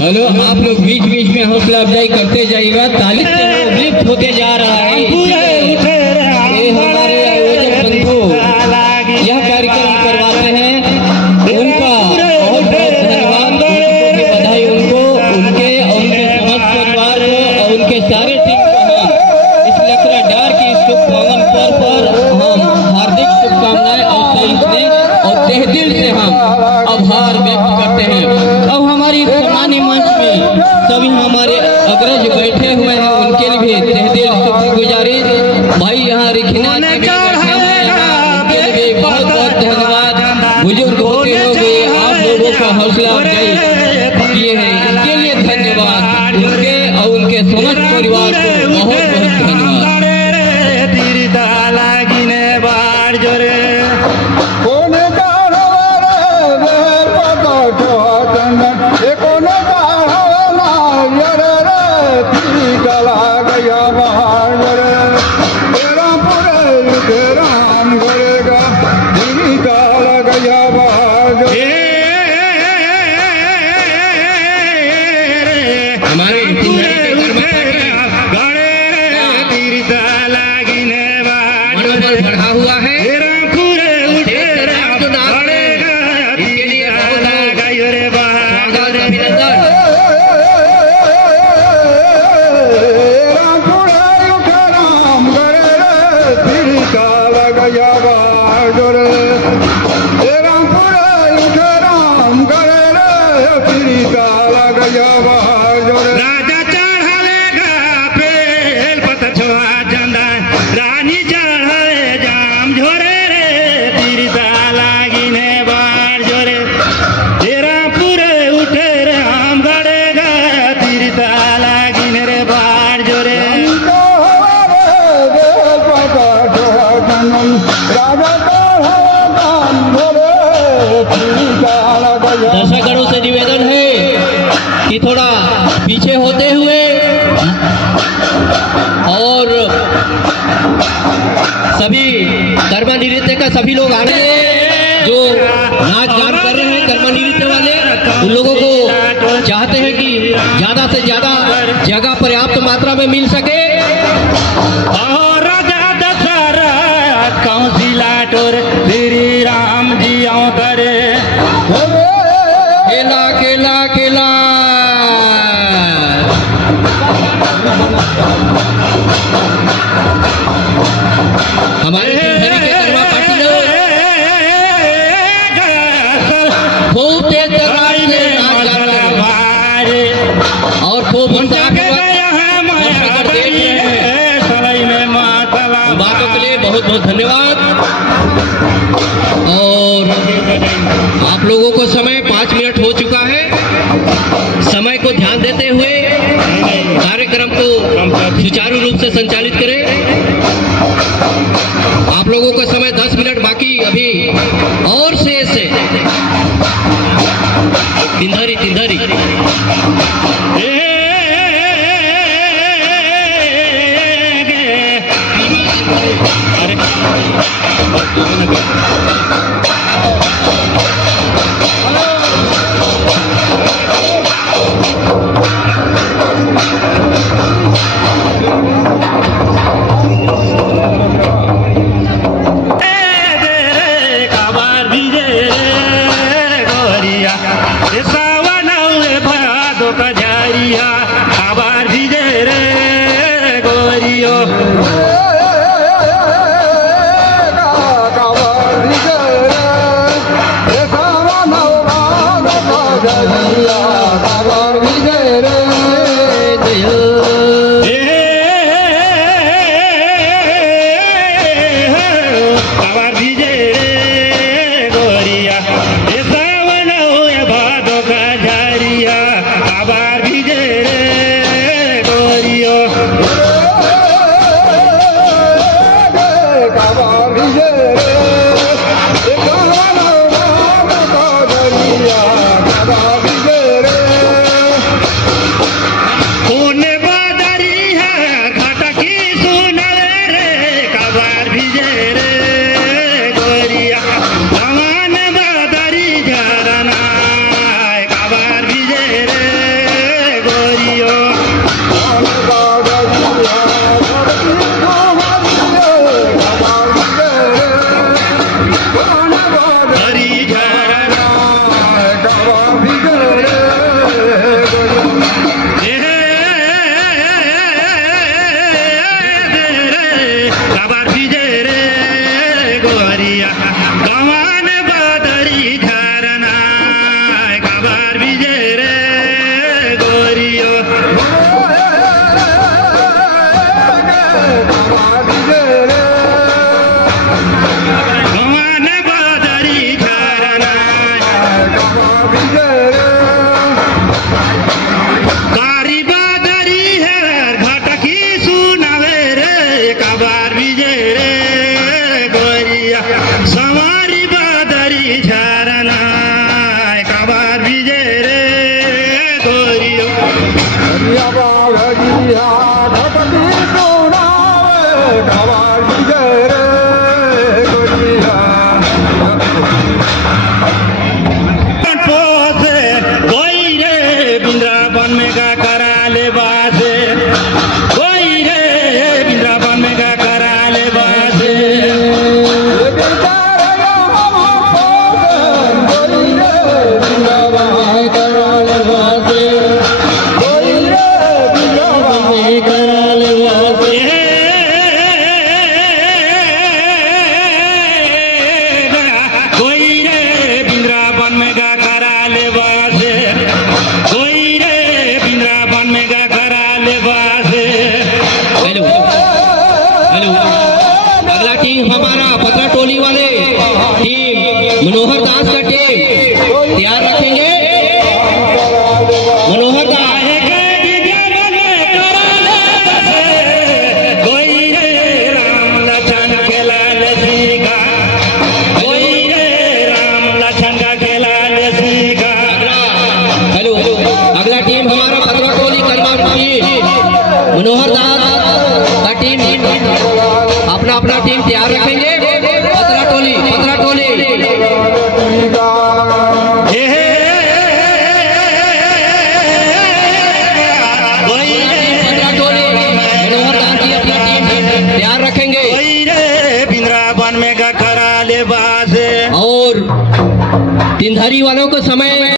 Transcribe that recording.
Hello, आप लोग बीच बीच में हौसला अफजाई करते जाइएगा। ताली से उद्दीप्त होते जा रहा है। ये हमारे आयोजक बंधु यह कार्यक्रम करवाते हैं, उनका बहुत बहुत धन्यवाद, बधाई उनको, उनके समस्त परिवार को और उनके सारे टीम को हम इस लकड़ा डार की शुभ पावन पर्व पर हम हार्दिक शुभकामनाएं और सही स्नेह और तहे दिल से हम आभार व्यक्त करते हैं। अब हमारी सामान्य मंच में सभी हमारे अग्रज बैठे हुए हैं, उनके लिए भी तहे दिल शुक्रगुजारिश। भाई यहाँ रिखना उनके लिए बहुत बहुत धन्यवाद। बुजुर्ग होते हुए आप लोगों का हौसला अफजाई किए हैं, इसके लिए धन्यवाद। उनके और उनके समस्त परिवार को बहुत बहुत धन्यवाद। हमारे मनोबल बढ़ा हुआ है। इसके लिए राजा चढ़ालेगा पेल पता छोआ चंदा, रानी चढ़े जाम झोरे रे, तीरता लागिने बार जोरे, तेरा पूरे उठे रे हम गड़ेगा, तीरता लागिने रे बार जोरे। दर्शकों से निवेदन है कि थोड़ा पीछे होते हुए और सभी कर्मा नृत्य का सभी लोग आने जो नाच गान कर रहे हैं, कर्मा नृत्य वाले, उन लोगों को चाहते हैं कि ज्यादा से ज्यादा जगह पर्याप्त मात्रा में मिल सके। और राजा दशरथ कौशिला टोर श्री राम जी आओ करे, केला केला केला हमारे कर्मा पार्टी लोग बहुत तेज तराई में नाच और खूब बातों के लिए बहुत बहुत धन्यवाद। और आप लोगों को समय 5 मिनट हो चुका है। समय को ध्यान देते हुए कार्यक्रम को सुचारू रूप से संचालित करें। आप लोगों का समय 10 मिनट बाकी अभी और शेष है। तिंधारी तिंधारी मनोहर दास का टीम तैयार रखेंगे। मनोहर दास अगला टीम हमारा पतरा टोली मनोहर दास का टीम अपना अपना टीम तैयार रखेंगे। पतरा टोली मनोहर दास जी अपना टीम तैयार रखेंगे। और तीनधारी वालों को समय